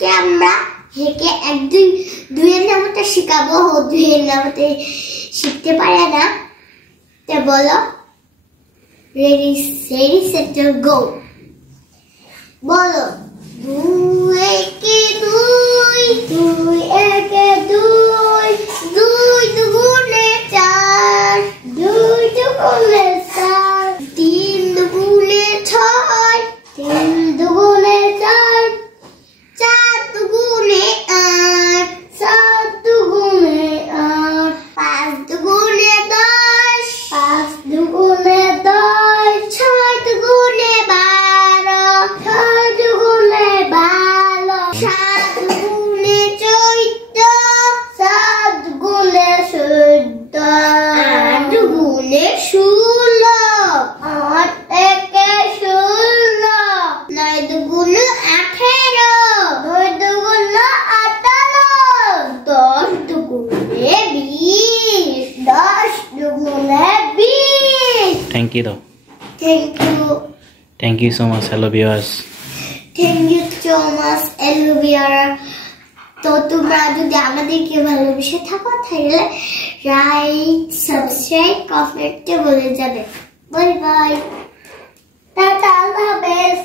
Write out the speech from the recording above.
আজকে আমরা হেকে 1 2 2 এর নামটা শিখাবো। 2 এর নামতে শিখতে পারে না। তে বলো রেডি সেট গো। বলো 2 একে 2 2 একে 2 2 দুগুণে 4 2 দুগুণে 4 3 দুগুণে 6 3 দুগুণে 4 4 দুগুণে 8 7 দুগুণে 8 5 দুগুণে 10 5 দুগুণে 10 6 দুগুণে 12 6 দুগুণে 12 7 দুগুণে 14 7 দুগুণে 14 8 দুগুণে 16 8 একে 16 9 দুগুণে 18 9 দুগুণে 18 10 দুগুণে 20 10 দুগুণে 20 Thank you though. Thank you. Thank you so much. Hello viewers. Thank you so much, hello viewer. তো তোমরা যদি আমাদেরকে ভালোবেসে থাকো তাহলে লাইক সাবস্ক্রাইব কমেন্টে বলে যাবে। বাই বাই, টাটা, আল্লাহ হাফেজ।